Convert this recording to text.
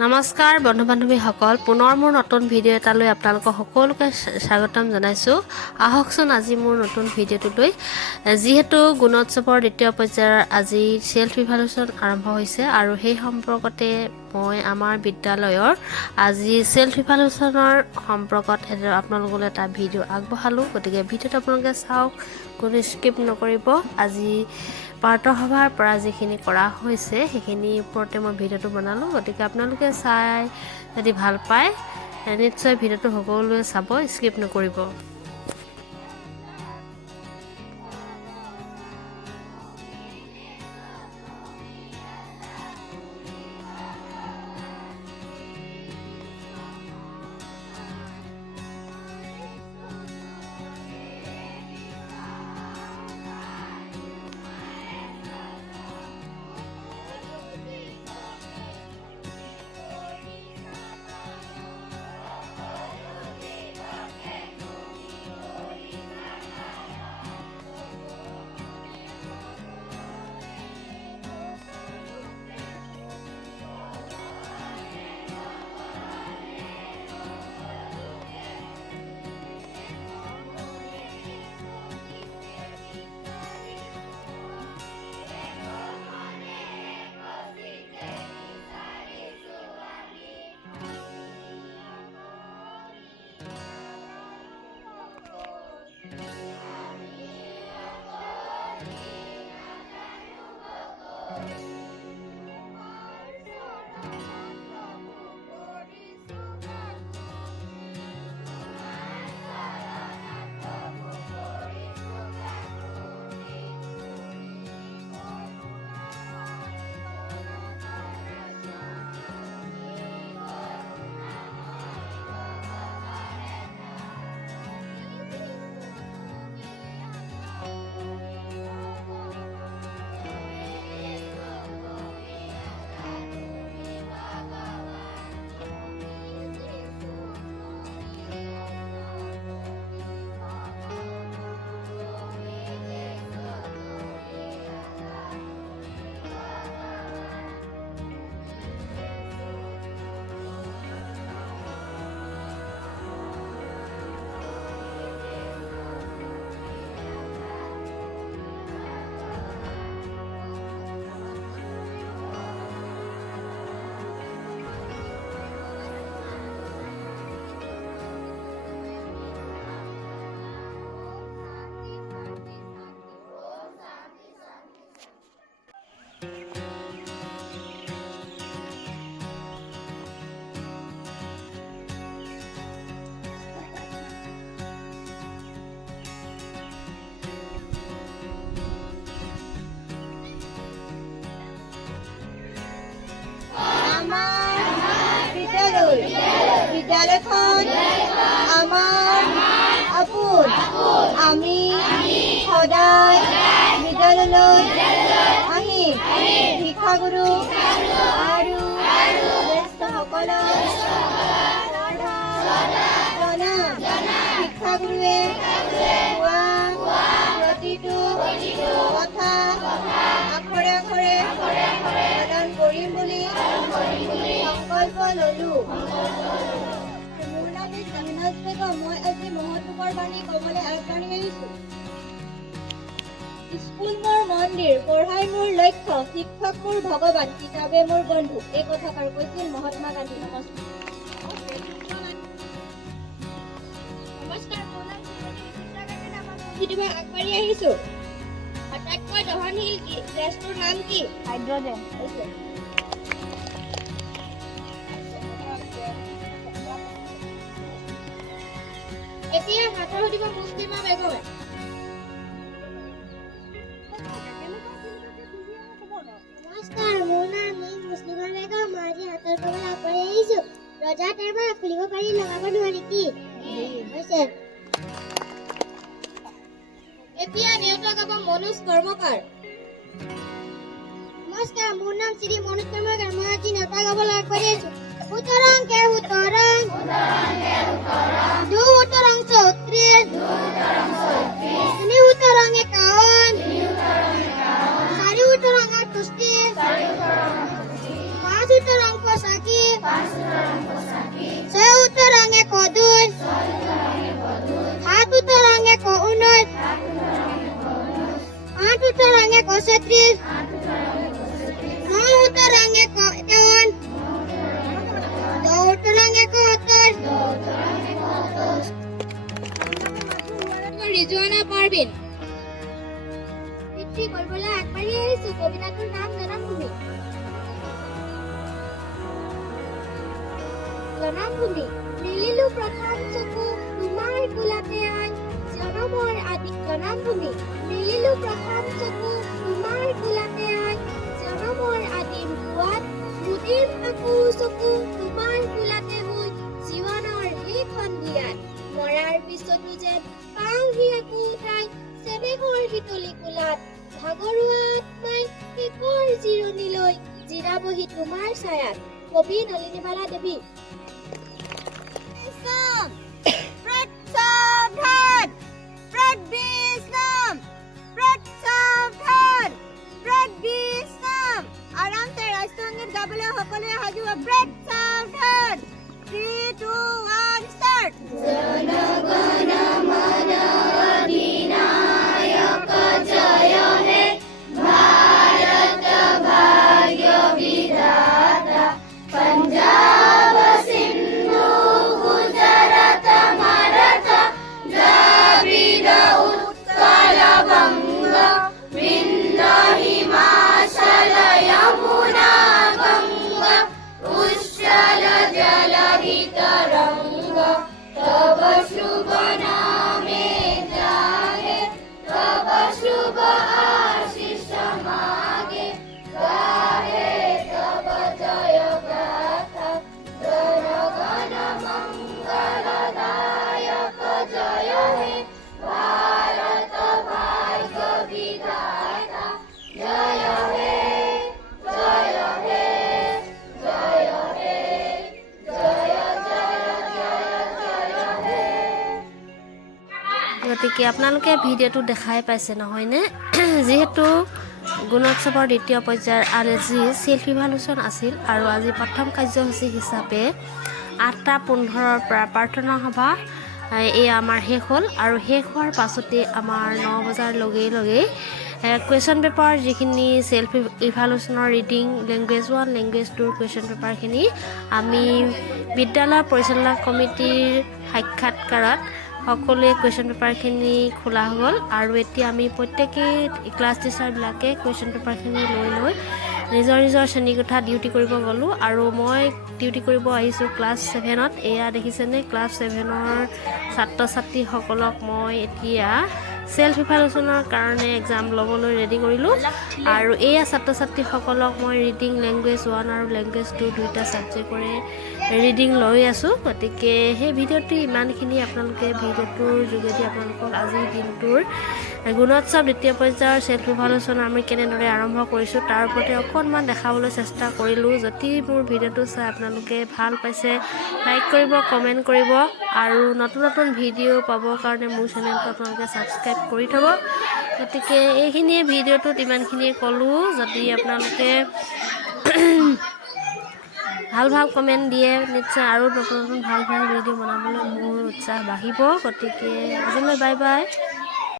নমস্কাৰ বন্ধু বান্ধৱীসকল, পুনৰ মোৰ নতুন ভিডিঅ' এটালৈ আপোনালোকক সকলোকে স্বাগতম জনাইছোঁ। আহকচোন আজি মোৰ নতুন ভিডিঅ'টোলৈ। যিহেতু গুণোৎসৱৰ দ্বিতীয় পৰ্যায়ৰ আজি চেল্ফ ইভালুৱেশ্যন আৰম্ভ হৈছে আৰু সেই সম্পৰ্কতে মই আমাৰ বিদ্যালয়ৰ আজি চেল্ফ ইভালুৱেশ্যনৰ সম্পৰ্কত আপোনালোকলৈ এটা ভিডিঅ' আগবঢ়ালোঁ। গতিকে ভিডিঅ'টো আপোনালোকে চাওক, কোনো স্কিপ নকৰিব। আজি পাৰ্থসভাৰ পৰা যিখিনি কৰা হৈছে সেইখিনিৰ ওপৰতে মই ভিডিঅ'টো বনালোঁ। গতিকে আপোনালোকে চাই যদি ভাল পায় নিশ্চয় ভিডিঅ'টো সকলোৱে চাব, স্কিপ নকৰিব। বিদ্যালয়খন আমাৰ আপোন। আমি সদায় বিদ্যালয়লৈ আহিম। শিক্ষাগুৰু আৰু জ্যেষ্ঠসকলক জনাম। শিক্ষাগুৰুৱে কোৱা প্ৰতিটো কথা আখৰে আখৰে পালন কৰিম বুলি সংকল্প ললো। মোৰ নাম gunotsav বেগম। মই আজি মহৎলোকৰ বাণী ক'বলৈ আগবাঢ়ি আহিছো। স্কুল মোৰ মন্দিৰ, পঢ়াই মোৰ লক্ষ্য, শিক্ষক মোৰ ভগৱান, কিতাপে মোৰ বন্ধু। এই কথা কাৰো কৈছিল? মহাত্মা গান্ধী। নমস্কাৰ। মোৰ নাম আগবাঢ়ি আহিছো। আটাইতকৈ দহনশীল গেছটোৰ নাম কি? হাইড্ৰজেন। এতিয়া হাতৰ সুধিব মুছলিমা বেগমে। নমস্কাৰ, মোৰ নাম মুছলিমা বেগম। মই আজি হাতৰ কবলৈ আগবাঢ়ি আহিছো। ৰজা তাৰবাৰ খুলিব পাৰি, লগাব নোৱাৰি, কি হৈছে? এতিয়া নেওতা গাব মনোজ কৰ্মকাৰ। নমস্কাৰ, মোৰ নাম শ্ৰী মনোজ কৰ্মকাৰ। মই আজি নেওতা গাবলৈ আগবাঢ়ি আহিছো। উত্তৰং কে উত্তৰং দু উত্তৰং 34 তিনি উত্তৰং 51 চাৰি উত্তৰং 68 পাঁচ উত্তৰং 85 136 9 উত্তৰং 51 10 উত্তৰং 71 ৰিজওয়ানা পাৰবেন পিতৃ কইবলা আগবাড়ি আহিছো কবিতাটোৰ নাম জানাম তুমি মিলিলো প্ৰথম চকু তোমাৰ কোলাতে আই জনমৰ আদি জনমভূমি মিলিলো প্ৰথম চকু তোমাৰ কোলাতে আই জনমৰ আদিম পুৱাত মুদিম আকৌ চকু তোমাৰ কোলাতে হৈ জীৱনৰ সেইখন বিয়াত মৰাৰ পিছতো যেন পাওঁহি আকৌ উঠাই চেনেহৰ শীতলি কোলাত ভাগৰুৱা আত্মাই শেষৰ জিৰণিলৈ জিৰাবহি তোমাৰ ছায়াত কবি নলিনীবালা দেৱী আৰামছে ৰাষ্ট্ৰসংগীত গাবলৈ সকলোৱে সাজু ব্ৰেক সাৱধান 3 2 1 ষ্টাৰ্ট জনগণ মন অধিনায়ক জয় হে ভাৰত ভাগ্য বিধাতা পঞ্জাব সিন্ধু গুজৰাট মাৰাঠা দ্ৰাবিড় উৎকল বংগ বিন্দ হিমাচল যমুনা গঙ্গা উচ্ছল জলধি তরঙ্গ তব শুভ নামে জাগে তব শুভ আশিষ মাগে গাহে তব জয় গাথা জনগণ মঙ্গলদায়ক জয় হে ভারত ভাগ্য বিধাতা জয় হে জয় হে জয় হে জয় জয় জয় জয় হে গতিকে আপোনালোকে ভিডিঅ'টো দেখাই পাইছে নহয়নে যিহেতু গুণোৎসৱৰ দ্বিতীয় পৰ্যায়ৰ আজি চেল্ফ ইভালুৱেশ্যন আছিল আৰু আজি প্ৰথম কাৰ্যসূচী হিচাপে 8:15 পৰা প্ৰাৰ্থনা সভা এই আমাৰ শেষ হ'ল আৰু শেষ হোৱাৰ পাছতে আমাৰ 9 বজাৰ লগে লগে কুৱেশ্যন পেপাৰ যিখিনি চেল্ফ ইভালুৱেশ্যনৰ ৰিডিং লেংগুৱেজ 1 লেংগুৱেজ 2 কুৱেশ্যন পেপাৰখিনি আমি বিদ্যালয় পৰিচালনা কমিটিৰ সাক্ষাৎকাৰত সকলোৱে কুৱেশ্যন পেপাৰখিনি খোলা হ'ল আৰু এতিয়া আমি প্ৰত্যেকেই ক্লাছ টিচাৰবিলাকে কুৱেশ্যন পেপাৰখিনি লৈ নিজৰ নিজৰ শ্ৰেণীকোঠাত ডিউটি কৰিব গ'লোঁ আৰু মই ডিউটি কৰিব আহিছোঁ ক্লাছ 7ত এয়া দেখিছেনে ক্লাছ 7ৰ ছাত্ৰ ছাত্ৰীসকলক মই এতিয়া চেল্ফ ইভালুৱেশ্যনৰ কাৰণে এক্সাম ল'বলৈ ৰেডি কৰিলোঁ আৰু এয়া ছাত্ৰ ছাত্ৰীসকলক মই ৰিডিং লেংগুৱেজ 1 আৰু লেংগুৱেজ 2 দুইটা ছাবজেক্টৰে ৰিডিং লৈ আছোঁ গতিকে সেই ভিডিঅ'টো ইমানখিনি আপোনালোকে ভিডিঅ'টোৰ যোগেদি আপোনালোকক আজিৰ দিনটোৰ গুণোৎসৱ দ্বিতীয় পৰ্যায়ৰ চেল্ফ ইভালুৱেশ্যন আমি কেনেদৰে আৰম্ভ কৰিছোঁ তাৰ ওপৰতে অকণমান দেখাবলৈ চেষ্টা কৰিলোঁ যদি মোৰ ভিডিঅ'টো চাই আপোনালোকে ভাল পাইছে লাইক কৰিব কমেণ্ট কৰিব আৰু নতুন নতুন ভিডিঅ' পাবৰ কাৰণে মোৰ চেনেলটো আপোনালোকে ছাবস্ক্ৰাইব কৰি থ'ব গতিকে এইখিনিয়ে ভিডিঅ'টোত ইমানখিনিয়ে ক'লোঁ যদি আপোনালোকে ভাল ভাল কমেণ্ট দিয়ে নিশ্চয় আৰু নতুন নতুন ভাল ভাল ভিডিঅ' বনাবলৈ মোৰ উৎসাহ বাঢ়িব গতিকে আজিলৈ বাই বাই